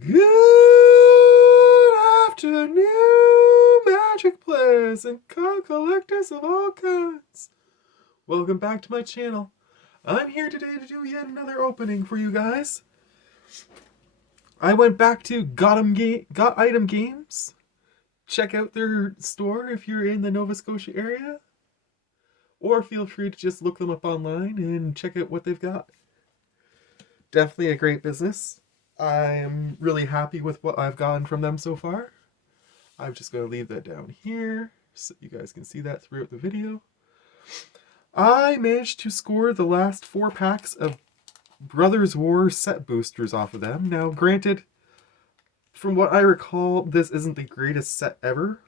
Good afternoon, magic players and card collectors of all kinds. Welcome back to my channel. I'm here today to do yet another opening for you guys. I went back to Got Item Games. Check out their store if you're in the Nova Scotia area. Or feel free to just look them up online and check out what they've got. Definitely a great business. I'm really happy with what I've gotten from them so far. I'm just going to leave that down here so you guys can see that throughout the video. I managed to score the last 4 packs of Brothers War set boosters off of them. Now, granted, from what I recall, this isn't the greatest set ever,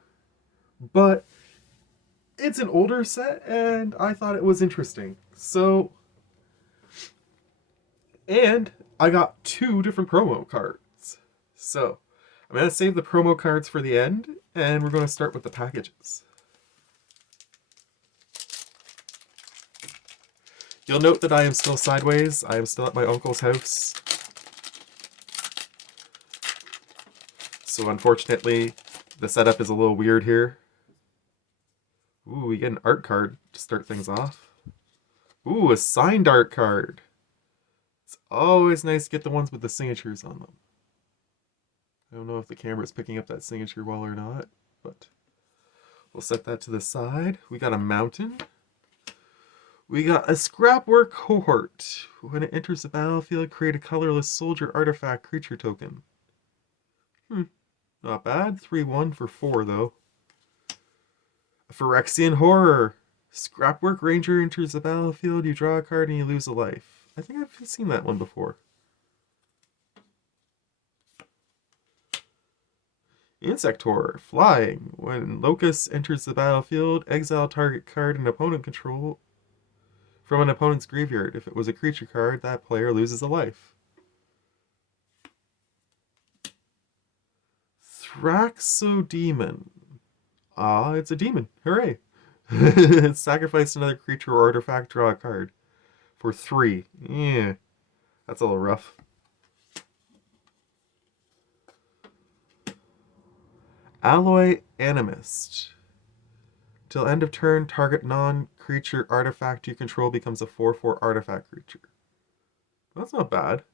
but it's an older set and I thought it was interesting. And I got 2 different promo cards. So, I'm going to save the promo cards for the end, and we're going to start with the packages. You'll note that I am still sideways. I am still at my uncle's house. So unfortunately, the setup is a little weird here. Ooh, we get an art card to start things off. Ooh, a signed art card. It's always nice to get the ones with the signatures on them. I don't know if the camera's picking up that signature well or not, but we'll set that to the side. We got a mountain. We got a scrapwork cohort. When it enters the battlefield, create a colorless soldier artifact creature token. Not bad. 3-1 for 4, though. A Phyrexian Horror. Scrapwork Ranger enters the battlefield, you draw a card and you lose a life. I think I've seen that one before. Insect Horror. Flying. When Locust enters the battlefield, exile target card and opponent control from an opponent's graveyard. If it was a creature card, that player loses a life. Thraxodemon. Ah, it's a demon. Hooray. Sacrifice another creature or artifact, draw a card. For 3. Yeah, that's a little rough. Alloy Animist. Till end of turn, target non-creature artifact you control becomes a 4/4 artifact creature. That's not bad.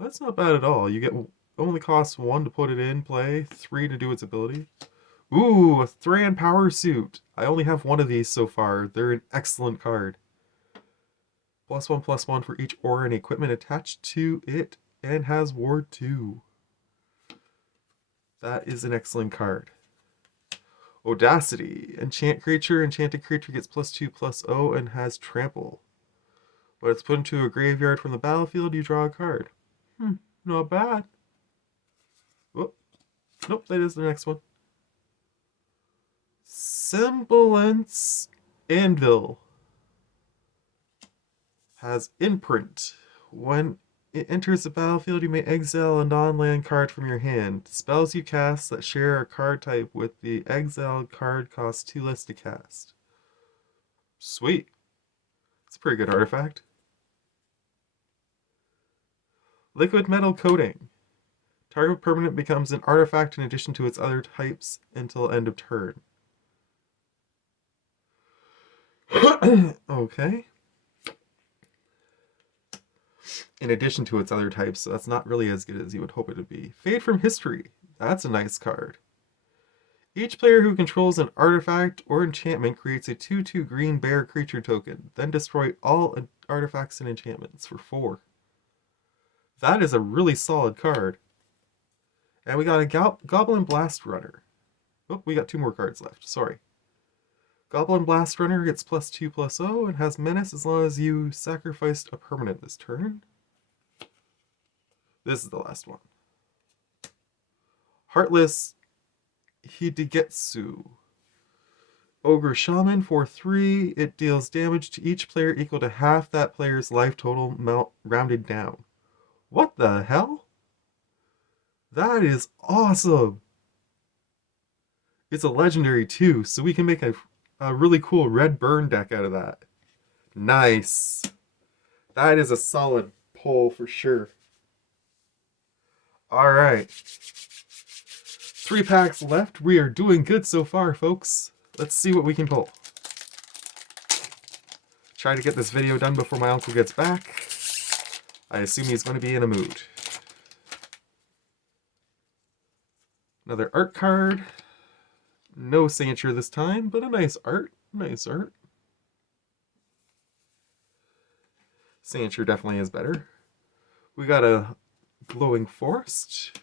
That's not bad at all. You get only costs 1 to put it in play, 3 to do its ability. Ooh, a Thran Power Suit. I only have 1 of these so far. They're an excellent card. +1/+1 for each aura and equipment attached to it, and has Ward 2. That is an excellent card. Audacity. Enchanted creature gets +2/+0 and has trample. When it's put into a graveyard from the battlefield, you draw a card. Not bad. Oh, nope, that is the next one. Semblance Anvil. Has imprint. When it enters the battlefield, you may exile a non-land card from your hand. Spells you cast that share a card type with the exiled card cost 2 less to cast. Sweet. It's a pretty good artifact. Liquid Metal Coating. Target permanent becomes an artifact in addition to its other types until end of turn. Okay. In addition to its other types, so that's not really as good as you would hope it would be. Fade from History. That's a nice card. Each player who controls an artifact or enchantment creates a 2/2 green bear creature token. Then destroy all artifacts and enchantments for 4. That is a really solid card. And we got a Goblin Blast Runner. Oh, we got 2 more cards left. Sorry. Goblin Blast Runner gets +2/+0 and has menace as long as you sacrificed a permanent this turn. This is the last one. Heartless Hidegetsu. Ogre Shaman for 3. It deals damage to each player equal to half that player's life total rounded down. What the hell? That is awesome. It's a legendary too, so we can make a really cool red burn deck out of that. Nice. That is a solid pull for sure. Alright. 3 packs left. We are doing good so far, folks. Let's see what we can pull. Try to get this video done before my uncle gets back. I assume he's going to be in a mood. Another art card. No signature this time, but a nice art. Nice art. Signature definitely is better. We got a glowing forest.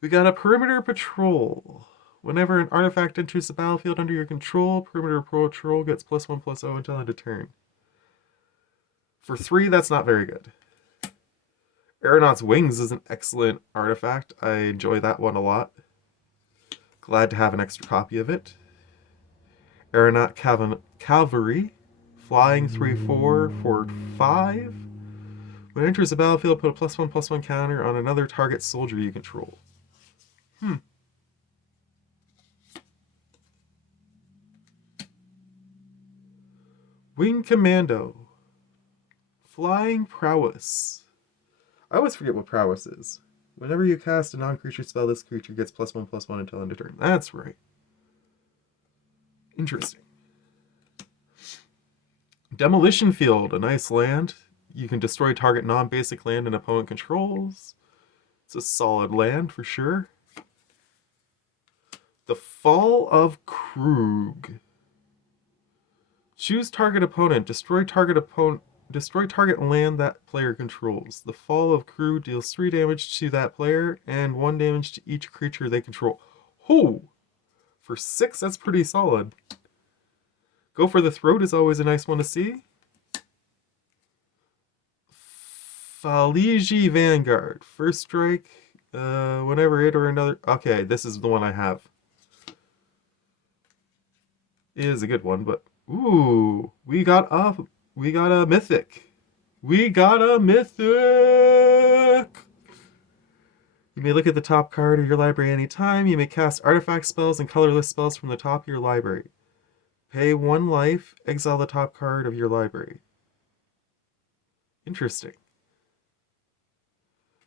We got a perimeter patrol. Whenever an artifact enters the battlefield under your control, perimeter patrol gets +1/+0 until end of turn. For 3, that's not very good. Aeronaut's Wings is an excellent artifact. I enjoy that one a lot. Glad to have an extra copy of it. Aeronaut Cavalry. Flying 3/4 for 5. When it enters the battlefield, put a +1/+1 counter on another target soldier you control. Wing Commando. Flying Prowess. I always forget what prowess is. Whenever you cast a non-creature spell, this creature gets +1/+1 until end of turn. That's right. Interesting. Demolition Field, a nice land. You can destroy target non-basic land an opponent controls. It's a solid land for sure. The Fall of Krug. Choose target opponent. Destroy target land that player controls. The Fall of Krug deals 3 damage to that player and 1 damage to each creature they control. Oh! For 6, that's pretty solid. Go for the Throat is always a nice one to see. Faliji Vanguard. First strike. Whenever it or another... Okay, this is the one I have. It is a good one, but... Ooh! We got a mythic. We got a mythic! You may look at the top card of your library anytime. You may cast artifact spells and colorless spells from the top of your library. Pay 1 life, exile the top card of your library. Interesting.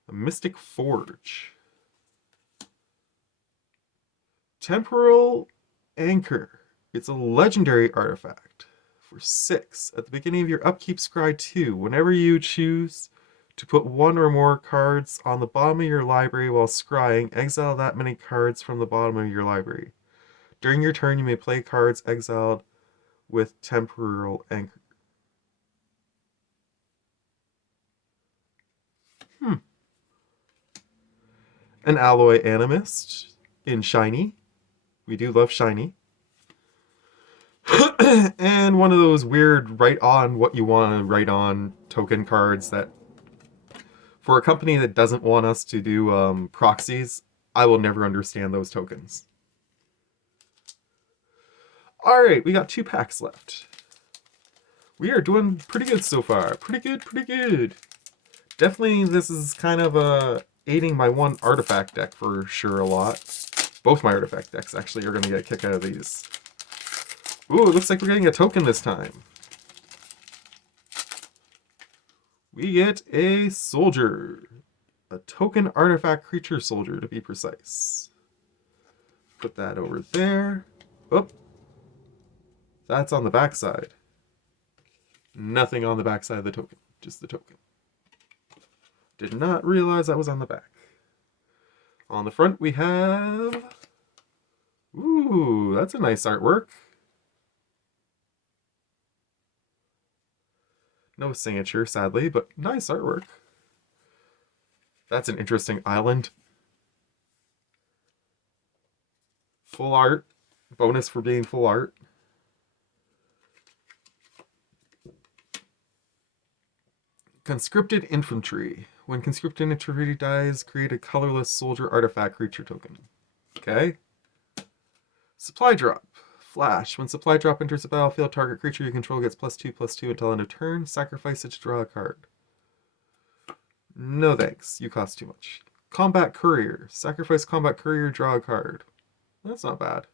A Mystic Forge. Temporal Anchor. It's a legendary artifact. For 6. At the beginning of your upkeep, scry 2. Whenever you choose to put 1 or more cards on the bottom of your library while scrying, exile that many cards from the bottom of your library. During your turn, you may play cards exiled with Temporal Anchor. An Alloy Animist in Shiny. We do love Shiny. And one of those weird write on what you want to write on token cards that, for a company that doesn't want us to do proxies, I will never understand those tokens. Alright, we got 2 packs left. We are doing pretty good so far. Pretty good. Definitely this is kind of aiding my one artifact deck for sure a lot. Both my artifact decks actually are going to get a kick out of these. Ooh, it looks like we're getting a token this time. We get a soldier. A token artifact creature soldier, to be precise. Put that over there. Oh. That's on the back side. Nothing on the back side of the token. Just the token. Did not realize that was on the back. On the front we have... Ooh, that's a nice artwork. No signature, sadly, but nice artwork. That's an interesting island. Full art. Bonus for being full art. Conscripted Infantry. When conscripted infantry dies, create a colorless soldier artifact creature token. Okay. Supply drop. Flash. When supply drop enters the battlefield, target creature you control gets +2/+2 until end of turn. Sacrifice it to draw a card. No thanks. You cost too much. Combat Courier. Sacrifice Combat Courier, draw a card. That's not bad.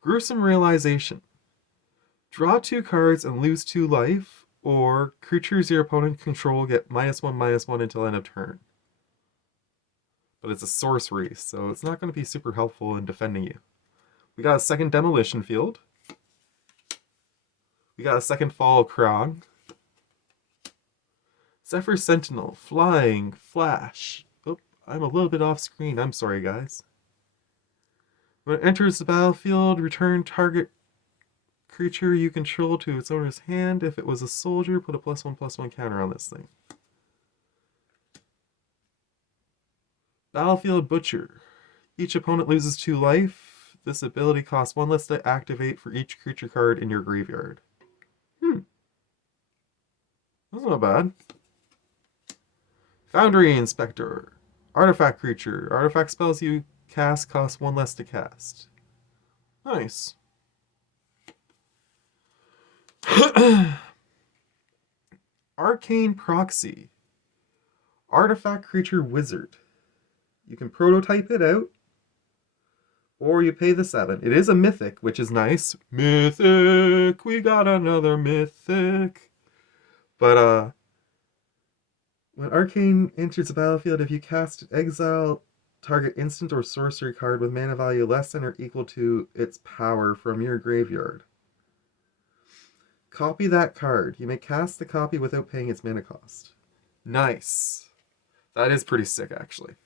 Gruesome Realization. Draw 2 cards and lose 2 life. Or creatures your opponent control get -1/-1 until end of turn. But it's a sorcery, so it's not going to be super helpful in defending you. We got a second Demolition Field. We got a second Fall Krog. Zephyr Sentinel, Flying, Flash. Oh, I'm a little bit off screen. I'm sorry, guys. When it enters the battlefield, return target creature you control to its owner's hand. If it was a soldier, put a +1/+1 counter on this thing. Battlefield Butcher. Each opponent loses 2 life. This ability costs 1 less to activate for each creature card in your graveyard. That's not bad. Foundry Inspector. Artifact creature. Artifact spells you cast cost 1 less to cast. Nice. Arcane Proxy. Artifact creature wizard. You can prototype it out, or you pay the 7. It is a mythic, which is nice. Mythic! We got another mythic! But, when Arcane enters the battlefield, if you cast exile target instant or sorcery card with mana value less than or equal to its power from your graveyard. Copy that card. You may cast the copy without paying its mana cost. Nice. That is pretty sick, actually.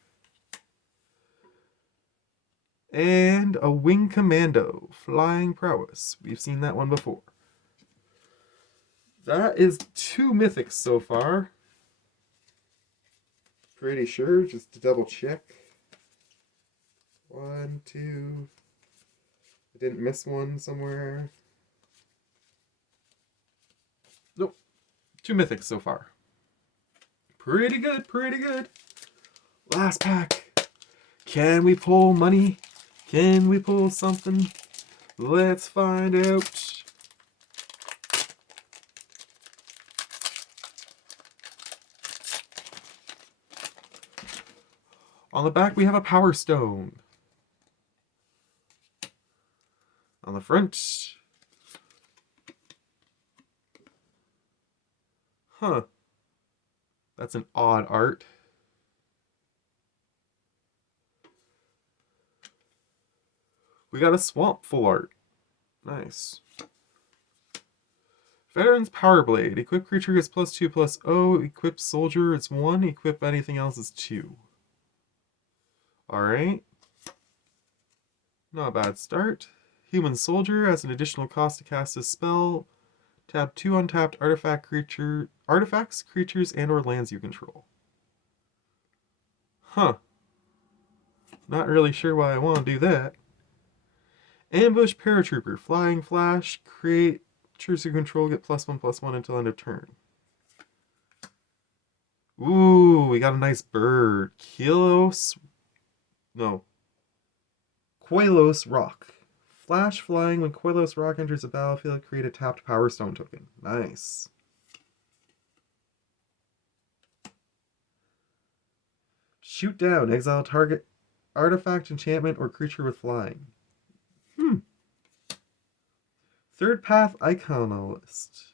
And a Wing Commando, Flying Prowess. We've seen that one before. That is 2 mythics so far. Pretty sure, just to double check. 1, 2. I didn't miss one somewhere. Nope. 2 mythics so far. Pretty good, pretty good. Last pack. Can we pull money? Can we pull something? Let's find out. On the back, we have a Power Stone. On the front, that's an odd art. We got a Swamp full art. Nice. Veteran's Power Blade. Equip creature gets +2/+0. Equip soldier, it's 1. Equip anything else is 2. Alright. Not a bad start. Human Soldier has an additional cost to cast this spell. Tap 2 untapped artifacts, creatures, and or lands you control. Not really sure why I want to do that. Ambush Paratrooper, Flying Flash, creatures you control get +1/+1 until end of turn. Ooh, we got a nice bird. Qualos Rock. Flash flying. When Qualos Rock enters the battlefield, create a tapped Power Stone token. Nice. Shoot down. Exile target artifact, enchantment, or creature with flying. Third Path Iconolist.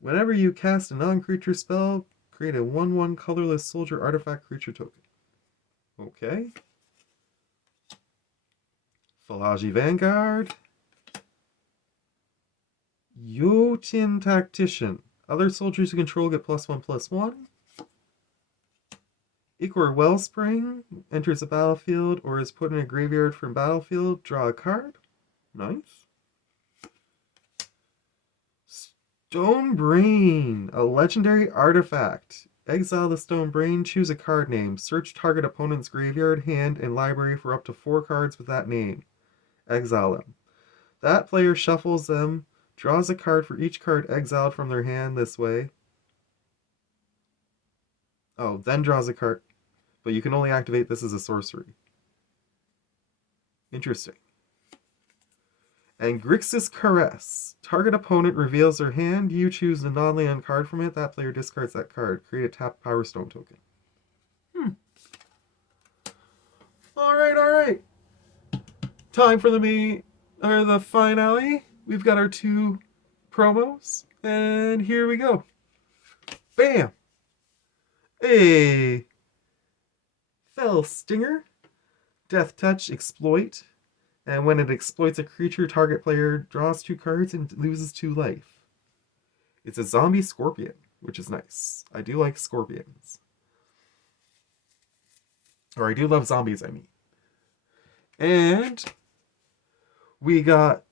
Whenever you cast a non-creature spell, create a 1/1 colorless soldier artifact creature token. Okay. Falaji Vanguard. Jotun Tactician. Other soldiers you control get +1/+1. Ichor Wellspring enters the battlefield or is put in a graveyard from battlefield. Draw a card. Nice. Stone Brain, a legendary artifact. Exile the Stone Brain, choose a card name. Search target opponent's graveyard, hand, and library for up to 4 cards with that name. Exile them. That player shuffles them, draws a card for each card exiled from their hand this way. Oh, then draws a card. But you can only activate this as a sorcery. Interesting. And Grixis Caress. Target opponent reveals their hand. You choose the non-land card from it. That player discards that card. Create a tapped Power Stone token. Alright. Time for the finale. We've got our 2 promos. And here we go. Bam! A Fell Stinger. Death Touch, exploit. And when it exploits a creature, target player draws 2 cards and loses 2 life. It's a zombie scorpion, which is nice. I do like scorpions. Or I do love zombies, I mean. And we got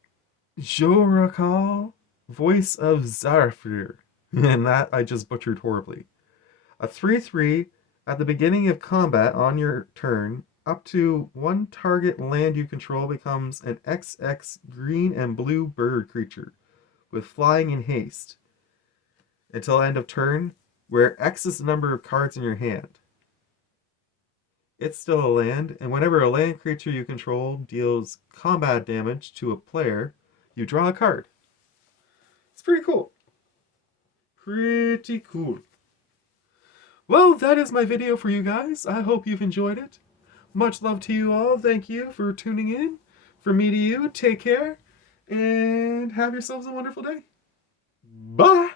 Jorakal, Voice of Zafir. And that I just butchered horribly. A 3/3, at the beginning of combat on your turn, up to 1 target land you control becomes an XX green and blue bird creature with flying and haste until end of turn, where X is the number of cards in your hand. It's still a land, and whenever a land creature you control deals combat damage to a player, you draw a card. It's pretty cool. Pretty cool. Well, that is my video for you guys. I hope you've enjoyed it. Much love to you all. Thank you for tuning in. From me to you, take care, and have yourselves a wonderful day. Bye!